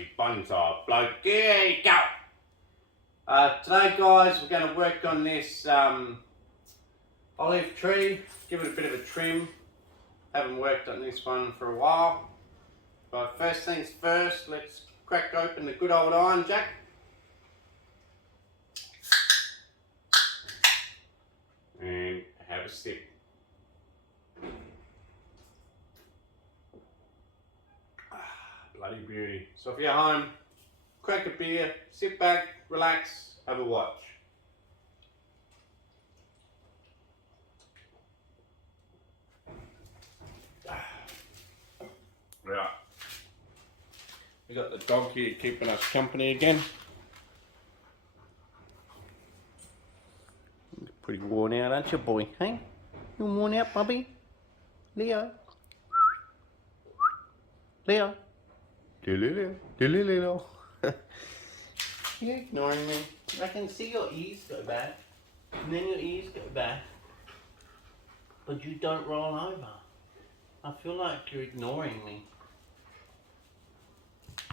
Aussie Bonsai Bloke. Here you go. Today, guys, we're going to work on this olive tree. Give it a bit of a trim. Haven't worked on this one for a while. But first things first, let's crack open the good old iron jack. And have a sip. Bloody beauty. So if you're home, crack a beer, sit back, relax, have a watch. Right. We got the dog here keeping us company again. Pretty worn out, aren't you, boy? Hey? You worn out, Bubby? Leo? Leo? Leo. You're ignoring me. I can see your ears go back, and then your ears go back, but you don't roll over. I feel like you're ignoring me.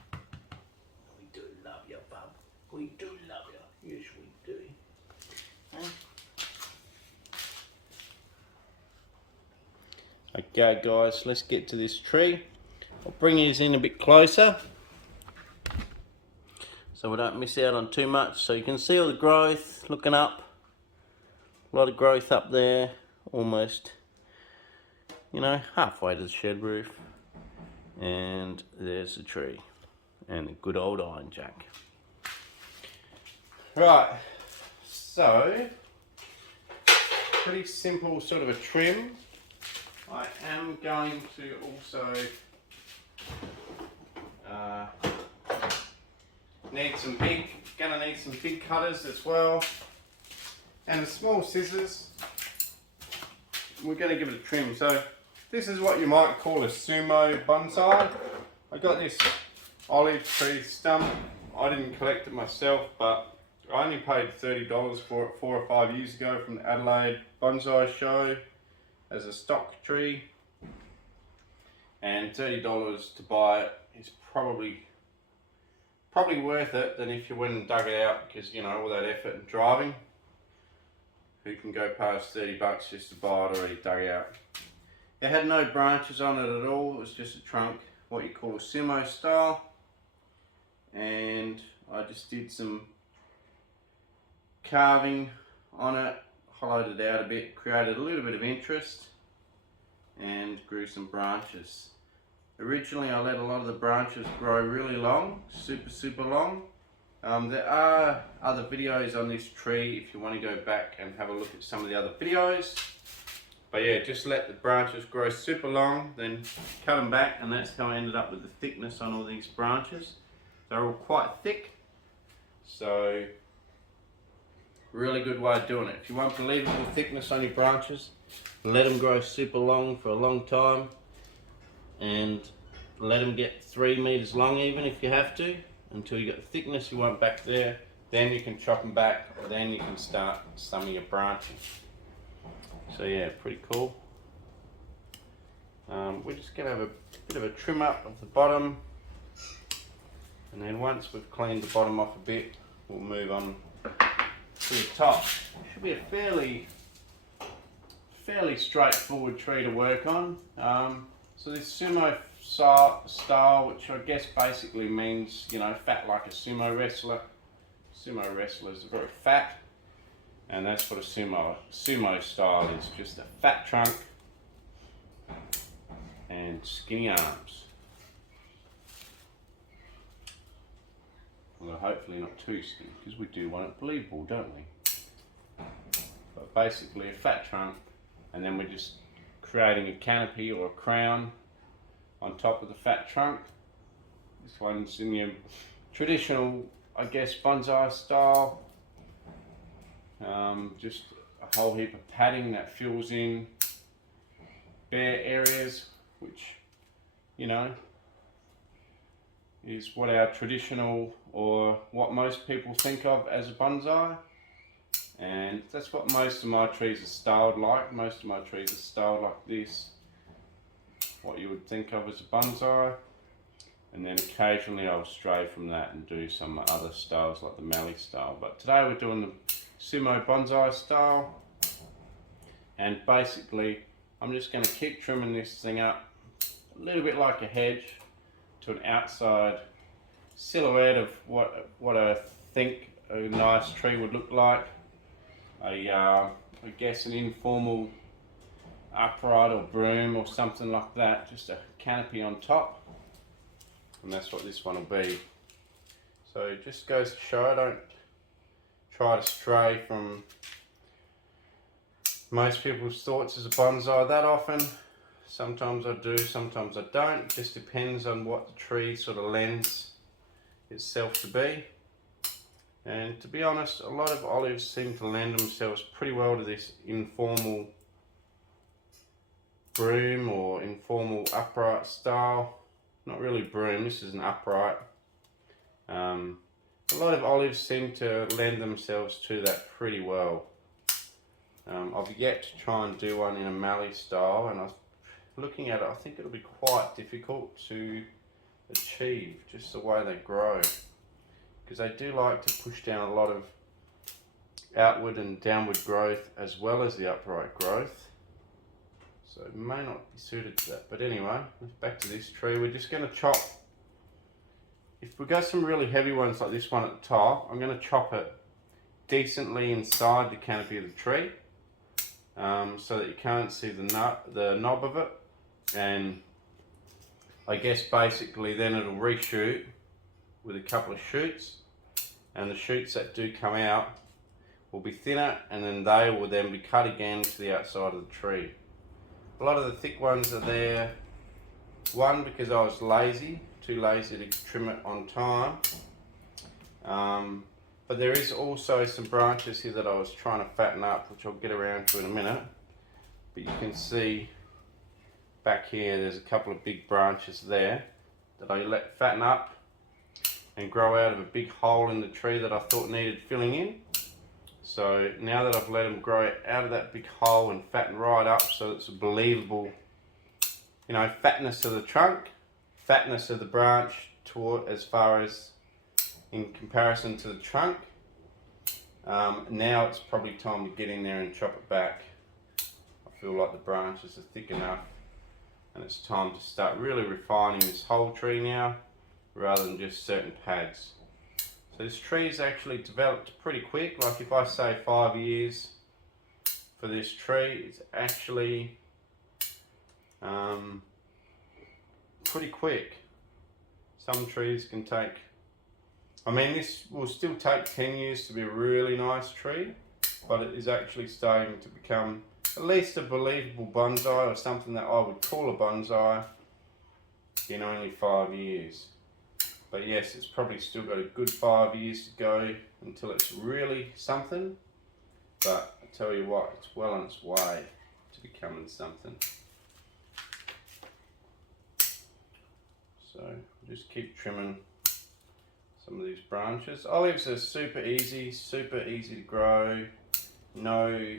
We do love you, bub. We do love you. Yes, we do. Huh? Okay, guys, let's get to this tree. I'll bring yours in a bit closer so we don't miss out on too much. So you can see all the growth looking up. A lot of growth up there, almost, you know, halfway to the shed roof. And there's the tree and the good old iron jack. Right, so pretty simple sort of a trim. I am going to also gonna need some big cutters as well, and the small scissors. We're gonna give it a trim. So this is what you might call a sumo bonsai. I got this olive tree stump. I didn't collect it myself, but I only paid $30 for it 4 or 5 years ago from the Adelaide Bonsai Show as a stock tree, and $30 to buy it is probably worth it than if you went and dug it out, because, you know, all that effort and driving, who can go past $30 just to buy it already dug out. It had no branches on it at all. It was just a trunk, what you call a sumo style, and I just did some carving on it, hollowed it out a bit, created a little bit of interest, and grew some branches. Originally I let a lot of the branches grow really long, super long. There are other videos on this tree if you want to go back and have a look at some of the other videos. But yeah, just let the branches grow super long, then cut them back, and that's how I ended up with the thickness on all these branches. They're all quite thick, so really good way of doing it. If you want believable thickness on your branches, let them grow super long for a long time, and let them get 3 meters long even if you have to, until you get the thickness you want back there. Then you can chop them back, then you can start some of your branching. So yeah, pretty cool. We're just going to have a bit of a trim up of the bottom, and then once we've cleaned the bottom off a bit, we'll move on to the top. Should be a fairly straightforward tree to work on. So this sumo style, which I guess basically means, you know, fat like a sumo wrestler. Sumo wrestlers are very fat, and that's what a sumo style is, just a fat trunk and skinny arms. Well, hopefully not too skinny, because we do want it believable, don't we? But basically a fat trunk, and then we're just creating a canopy or a crown on top of the fat trunk. This one's in your traditional, I guess, bonsai style. Just a whole heap of padding that fills in bare areas, which, you know, is what our traditional, or what most people think of as a bonsai. And that's what most of my trees are styled like. Most of my trees are styled like this, what you would think of as a bonsai. and then occasionally I'll stray from that and do some other styles like the Mallee style. But today we're doing the Sumo Bonsai style, and basically I'm just going to keep trimming this thing up a little bit like a hedge to an outside silhouette of what I think a nice tree would look like. I guess an informal upright or broom or something like that, just a canopy on top, and that's what this one will be. So it just goes to show I don't try to stray from most people's thoughts as a bonsai that often. Sometimes I do, sometimes I don't. It just depends on what the tree sort of lends itself to be. And to be honest, a lot of olives seem to lend themselves pretty well to this informal broom or informal upright style. Not really broom, this is an upright. A lot of olives seem to lend themselves to that pretty well. I've yet to try and do one in a Mallee style, and I was looking at it, I think it'll be quite difficult to achieve, just the way they grow, because they do like to push down a lot of outward and downward growth as well as the upright growth, so it may not be suited to that. But anyway, back to this tree. We're just going to chop, if we got some really heavy ones like this one at the top, I'm going to chop it decently inside the canopy of the tree, so that you can't see the knob of it, and I guess basically then it'll reshoot with a couple of shoots, and the shoots that do come out will be thinner, and then they will then be cut again to the outside of the tree. A lot of the thick ones are there, one, because I was too lazy to trim it on time, but there is also some branches here that I was trying to fatten up, which I'll get around to in a minute. But you can see back here there's a couple of big branches there that I let fatten up and grow out of a big hole in the tree that I thought needed filling in. So now that I've let them grow out of that big hole and fatten right up, so it's a believable, you know, fatness of the trunk, fatness of the branch toward as far as in comparison to the trunk. Now it's probably time to get in there and chop it back. I feel like the branches are thick enough, and it's time to start really refining this whole tree now, rather than just certain pads. So this tree is actually developed pretty quick. Like if I say 5 years for this tree, it's actually pretty quick. Some trees can take, I mean, this will still take 10 years to be a really nice tree, but it is actually starting to become at least a believable bonsai, or something that I would call a bonsai, in only 5 years. But yes, it's probably still got a good 5 years to go until it's really something. But I tell you what, it's well on its way to becoming something. So just keep trimming some of these branches. Olives are super easy to grow. No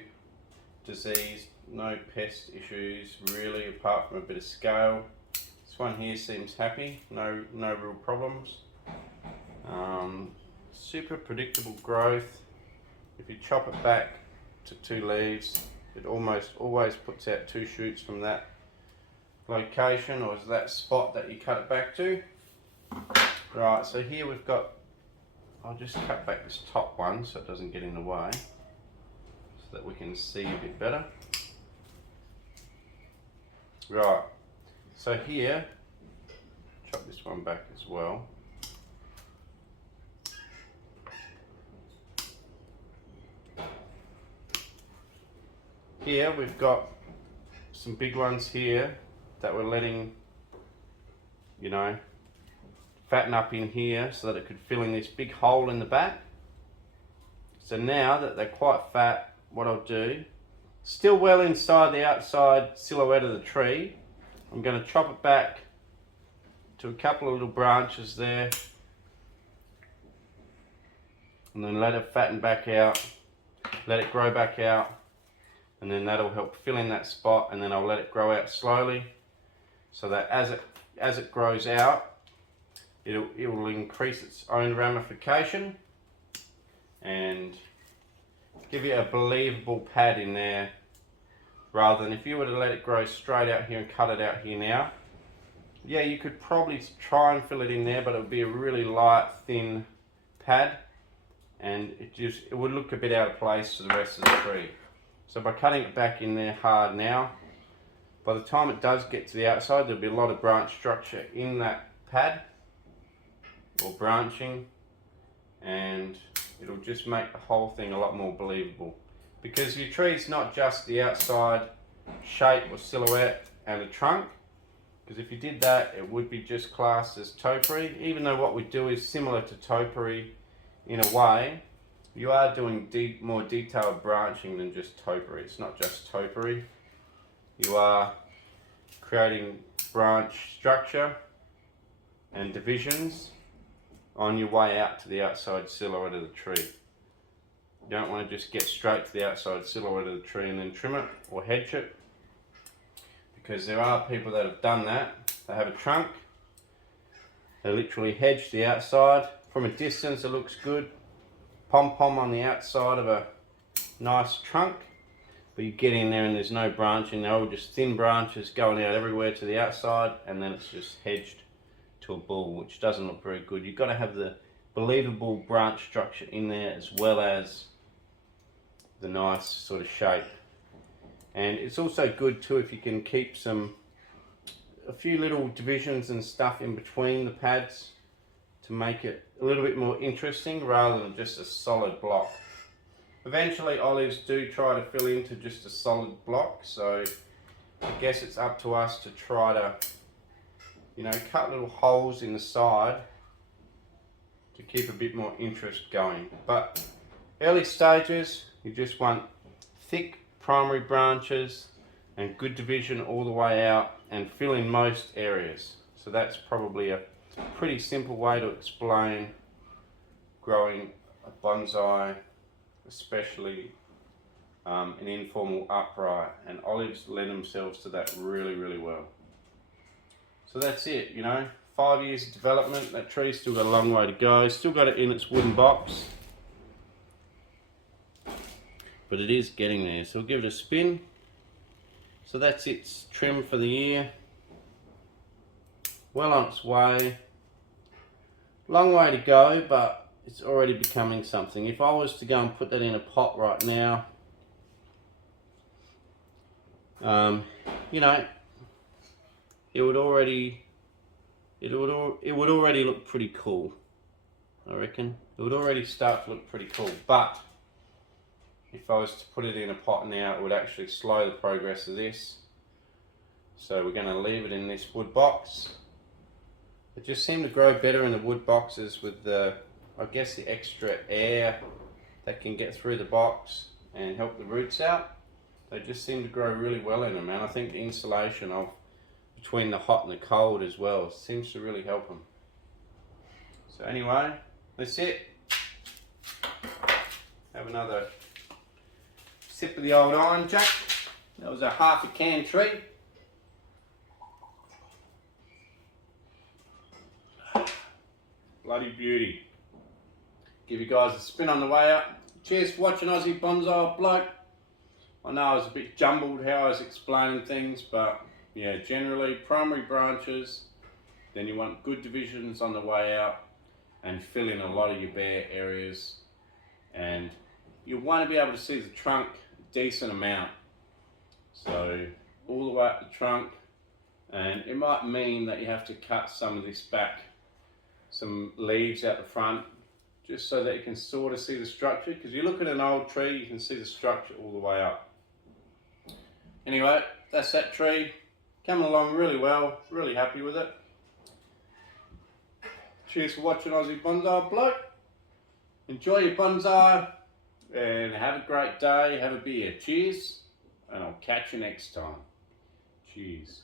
disease, no pest issues really, apart from a bit of scale. This one here seems happy, no real problems. Super predictable growth. If you chop it back to 2 leaves, it almost always puts out 2 shoots from that location, or that spot that you cut it back to. Right, so here we've got, I'll just cut back this top one so it doesn't get in the way, so that we can see a bit better. Right, so here, chop this one back as well. Here we've got some big ones here that we're letting, you know, fatten up in here so that it could fill in this big hole in the back. So now that they're quite fat, what I'll do, still well inside the outside silhouette of the tree, I'm going to chop it back to a couple of little branches there, and then let it fatten back out, let it grow back out, and then that'll help fill in that spot, and then I'll let it grow out slowly, so that as it grows out, it will increase its own ramification and give you a believable pad in there, rather than if you were to let it grow straight out here and cut it out here now. Yeah, you could probably try and fill it in there, but it would be a really light, thin pad, and it would look a bit out of place to the rest of the tree. So by cutting it back in there hard now, by the time it does get to the outside, there'll be a lot of branch structure in that pad, or branching, and it'll just make the whole thing a lot more believable. Because your tree is not just the outside shape or silhouette and a trunk, because if you did that, it would be just classed as topiary. Even though what we do is similar to topiary in a way, you are doing more detailed branching than just topiary. It's not just topiary. You are creating branch structure and divisions on your way out to the outside silhouette of the tree. You don't want to just get straight to the outside silhouette of the tree and then trim it or hedge it, because there are people that have done that. They have a trunk, they literally hedge the outside. From a distance it looks good, pom-pom on the outside of a nice trunk, but you get in there and there's no branching, they're all just thin branches going out everywhere to the outside, and then it's just hedged to a ball, which doesn't look very good. You've got to have the believable branch structure in there, as well as the nice sort of shape. And it's also good too if you can keep a few little divisions and stuff in between the pads to make it a little bit more interesting, rather than just a solid block. Eventually olives do try to fill into just a solid block, so I guess it's up to us to try to, you know, cut little holes in the side to keep a bit more interest going. But early stages, you just want thick primary branches and good division all the way out, and fill in most areas. So that's probably a pretty simple way to explain growing a bonsai, especially an informal upright, and olives lend themselves to that really, really well. So that's it, you know, 5 years of development. That tree's still got a long way to go, still got it in its wooden box, but it is getting there. So we'll give it a spin. So that's its trim for the year. Well on its way. Long way to go, but it's already becoming something. If I was to go and put that in a pot right now, you know, it would already look pretty cool, I reckon. It would already start to look pretty cool, but if I was to put it in a pot now, it would actually slow the progress of this. So we're going to leave it in this wood box. It just seemed to grow better in the wood boxes with the, I guess, the extra air that can get through the box and help the roots out. They just seem to grow really well in them, and I think the insulation of between the hot and the cold as well seems to really help them. So anyway, that's it. Have another sip of the old Iron Jack. That was a half a can tree. Bloody beauty. Give you guys a spin on the way out. Cheers for watching Aussie Bonsai Bloke. I know I was a bit jumbled how I was explaining things, but yeah, generally primary branches, then you want good divisions on the way out and fill in a lot of your bare areas, and you want to be able to see the trunk a decent amount. So all the way up the trunk, and it might mean that you have to cut some of this back, some leaves out the front, just so that you can sort of see the structure, because you look at an old tree, you can see the structure all the way up. Anyway, that's that tree. Coming along really well, really happy with it. Cheers for watching Aussie Bonsai Bloke. Enjoy your bonsai and have a great day, have a beer. Cheers, and I'll catch you next time. Cheers.